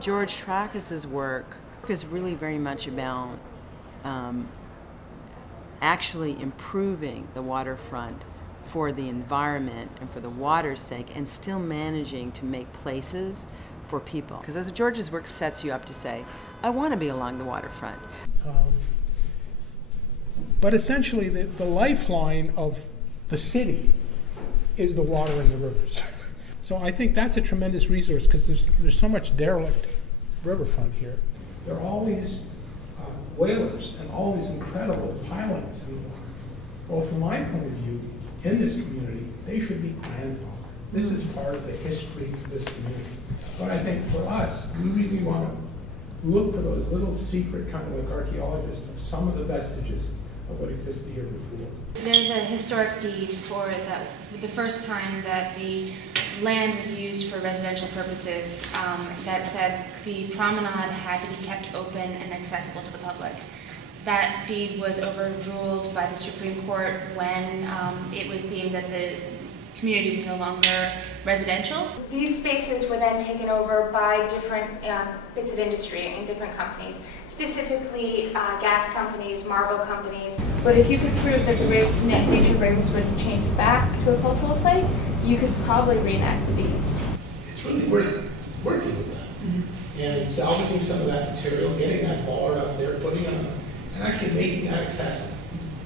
George Trackis's work is really very much about actually improving the waterfront for the environment and for the water's sake, and still managing to make places for people. Because as George's work sets you up to say, I want to be along the waterfront. But essentially the lifeline of the city is the water and the rivers. So I think that's a tremendous resource, because there's so much derelict riverfront here. There are all these whalers and all these incredible pilings in the water. Well, from my point of view, in this community, they should be grandfathered. This is part of the history of this community. But I think for us, we really want to look for those little secret, kind of like archaeologists, of some of the vestiges of what existed here before. There's a historic deed for the first time that the land was used for residential purposes that said the promenade had to be kept open and accessible to the public. That deed was overruled by the Supreme Court when it was deemed that the community was no longer residential. These spaces were then taken over by different bits of industry and different companies, specifically gas companies, marble companies. But if you could prove that the nature of Ravenswood changed back to a cultural site, you could probably reenact the deed. It's really worth working with that. And salvaging some of that material, getting that bollard up there, putting it on, and actually making that accessible.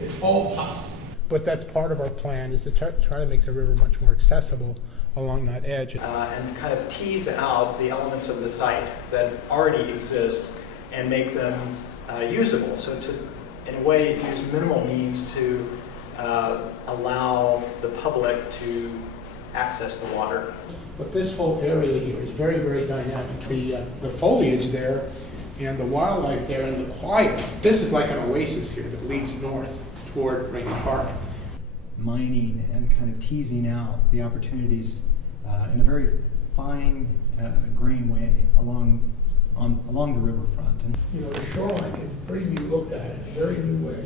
It's all possible. But that's part of our plan, is to try to make the river much more accessible along that edge. And kind of tease out the elements of the site that already exist and make them usable. So to, in a way, use minimal means to allow the public to access the water. But this whole area here is very, very dynamic. The foliage there and the wildlife there and the quiet. This is like an oasis here that leads north toward Rainy Park. Mining and kind of teasing out the opportunities in a very fine grain way along the riverfront. And you know, the shoreline can really be looked at in a very new way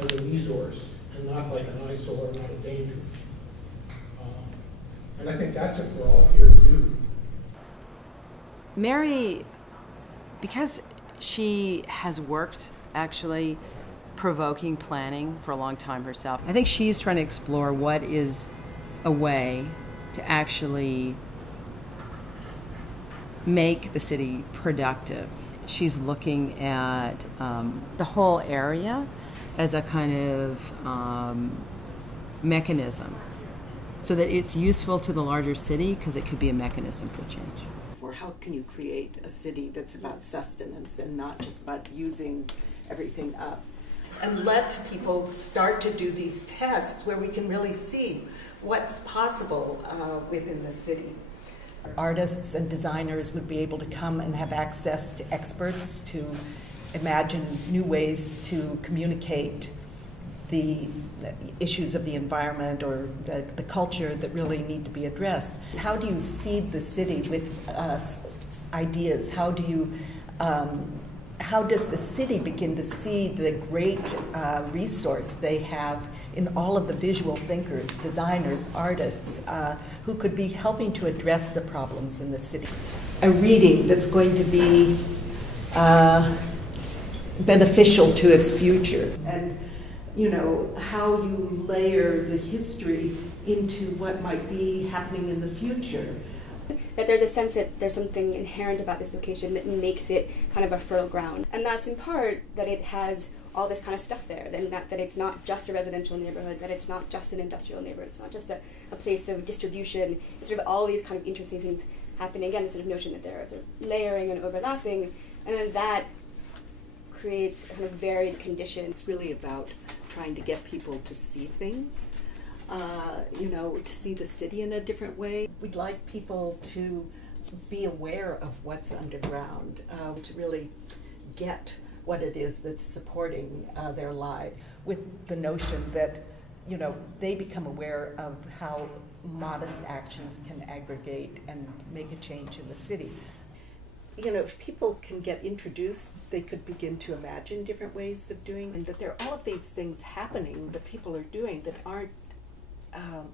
as a resource and not like an eyesore, not a danger. And I think that's what we're all here to do. Mary, because she has worked actually provoking planning for a long time herself, I think she's trying to explore what is a way to actually make the city productive. She's looking at the whole area as a kind of mechanism, so that it's useful to the larger city, because it could be a mechanism for change. Or how can you create a city that's about sustenance and not just about using everything up? And let people start to do these tests where we can really see what's possible within the city. Artists and designers would be able to come and have access to experts to imagine new ways to communicate the issues of the environment or the culture that really need to be addressed. How do you seed the city with ideas? How does the city begin to see the great resource they have in all of the visual thinkers, designers, artists, who could be helping to address the problems in the city? A reading that's going to be beneficial to its future. And you know, how you layer the history into what might be happening in the future. That there's a sense that there's something inherent about this location that makes it kind of a fertile ground. And that's in part that it has all this kind of stuff there, that it's not just a residential neighborhood, that it's not just an industrial neighborhood, it's not just a place of distribution. It's sort of all these kind of interesting things happening. Again, this sort of notion that there are sort of layering and overlapping, and then that creates kind of varied conditions. It's really about trying to get people to see things, you know, to see the city in a different way. We'd like people to be aware of what's underground, to really get what it is that's supporting their lives, with the notion that, you know, they become aware of how modest actions can aggregate and make a change in the city. You know, if people can get introduced, they could begin to imagine different ways of doing, and that there are all of these things happening that people are doing that aren't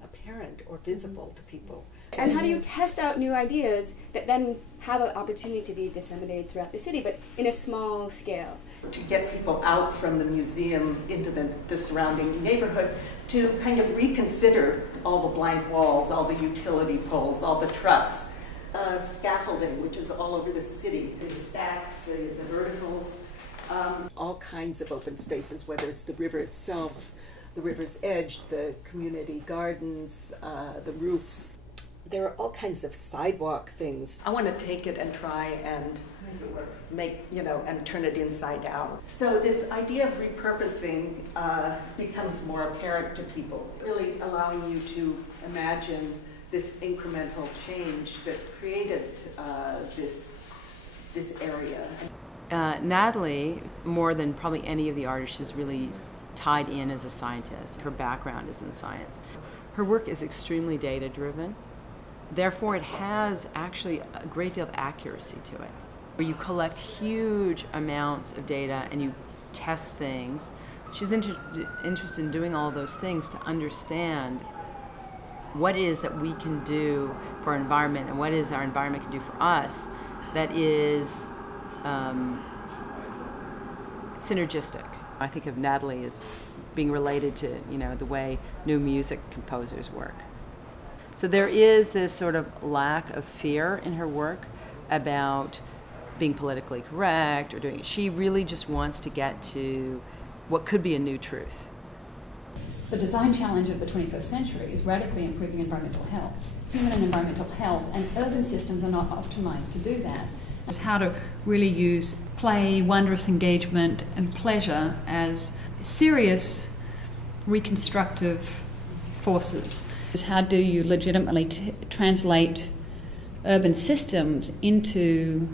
apparent or visible to people. And how do you test out new ideas that then have an opportunity to be disseminated throughout the city, but in a small scale? To get people out from the museum into the surrounding neighborhood to kind of reconsider all the blank walls, all the utility poles, all the trucks, scaffolding, which is all over the city, the stacks, the verticals, all kinds of open spaces, whether it's the river itself, the river's edge, the community gardens, the roofs. There are all kinds of sidewalk things. I want to take it and try and make, and turn it inside out. So this idea of repurposing becomes more apparent to people, really allowing you to imagine this incremental change that created this area. Natalie, more than probably any of the artists, is really tied in as a scientist. Her background is in science. Her work is extremely data-driven. Therefore, it has actually a great deal of accuracy to it. Where you collect huge amounts of data and you test things. She's interested in doing all those things to understand what it is that we can do for our environment and what it is our environment can do for us that is synergistic. I think of Natalie as being related to, the way new music composers work. So there is this sort of lack of fear in her work about being politically correct or doing. She really just wants to get to what could be a new truth. The design challenge of the 21st century is radically improving environmental health. Human and environmental health, and urban systems are not optimized to do that. It's how to really use play, wondrous engagement, and pleasure as serious reconstructive forces. Is how do you legitimately translate urban systems into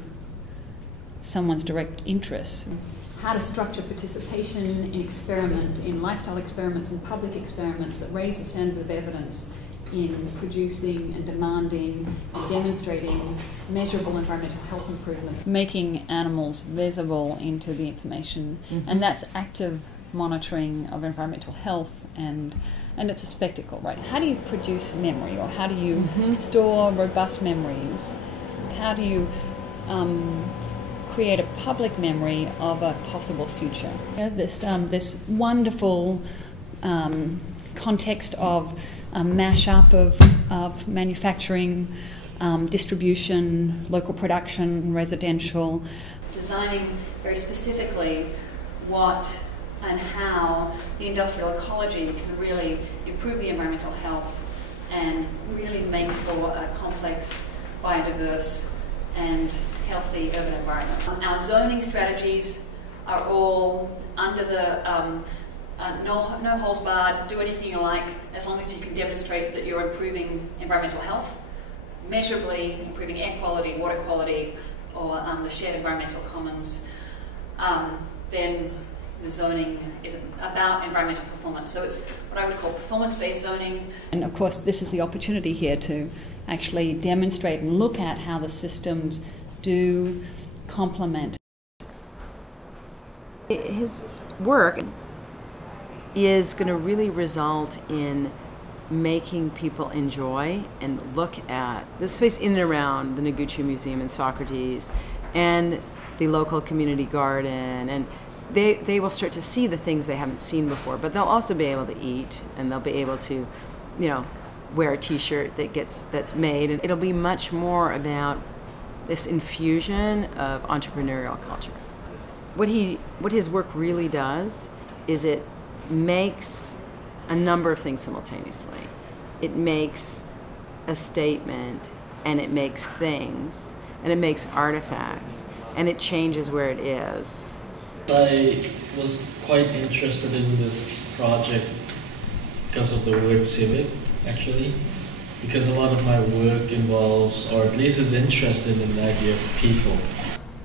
someone's direct interests? How to structure participation in experiment, in lifestyle experiments and public experiments that raise the standards of evidence in producing and demanding and demonstrating measurable environmental health improvements. Making animals visible into the information, and that's active monitoring of environmental health, and it's a spectacle, right? How do you produce memory, or how do you store robust memories? How do you create a public memory of a possible future? This wonderful context of a mashup of manufacturing, distribution, local production, residential. Designing very specifically what and how the industrial ecology can really improve the environmental health and really make for a complex, biodiverse and healthy urban environment. Our zoning strategies are all under the no holds barred, do anything you like as long as you can demonstrate that you're improving environmental health, measurably improving air quality, water quality, or the shared environmental commons. Then the zoning is about environmental performance. So it's what I would call performance-based zoning. And of course, this is the opportunity here to actually demonstrate and look at how the systems do complement. His work is going to really result in making people enjoy and look at the space in and around the Noguchi Museum and Socrates and the local community garden, and they will start to see the things they haven't seen before, but they'll also be able to eat, and they'll be able to, wear a t-shirt that's made, and it'll be much more about this infusion of entrepreneurial culture. What his work really does is it makes a number of things simultaneously. It makes a statement, and it makes things, and it makes artifacts, and it changes where it is. I was quite interested in this project because of the word civic, actually, because a lot of my work involves, or at least is interested in the idea of people.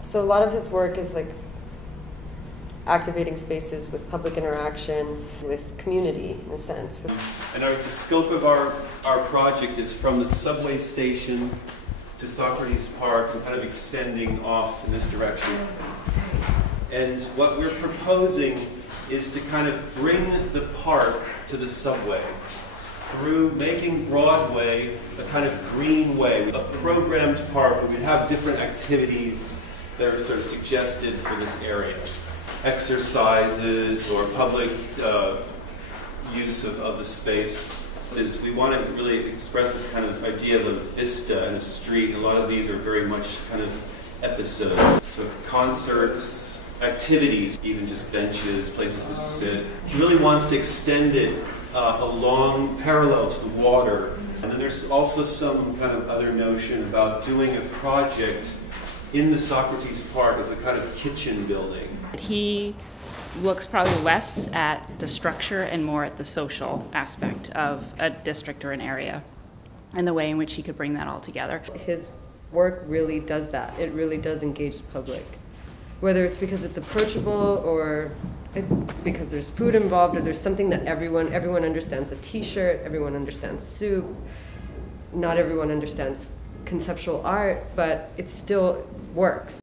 So a lot of his work is like activating spaces with public interaction, with community, in a sense. And the scope of our project is from the subway station to Socrates Park and kind of extending off in this direction. And what we're proposing is to kind of bring the park to the subway through making Broadway a kind of green way, a programmed park where we'd have different activities that are sort of suggested for this area. Exercises or public use of the space. We want to really express this kind of idea of a vista and a street. A lot of these are very much kind of episodes. So concerts, activities, even just benches, places to sit. He really wants to extend it along parallel to the water. And then there's also some kind of other notion about doing a project in the Socrates Park as a kind of kitchen building. He looks probably less at the structure and more at the social aspect of a district or an area and the way in which he could bring that all together. His work really does that. It really does engage the public. Whether it's because it's approachable or because there's food involved or there's something that everyone understands a t-shirt, everyone understands soup, not everyone understands conceptual art, but it still works.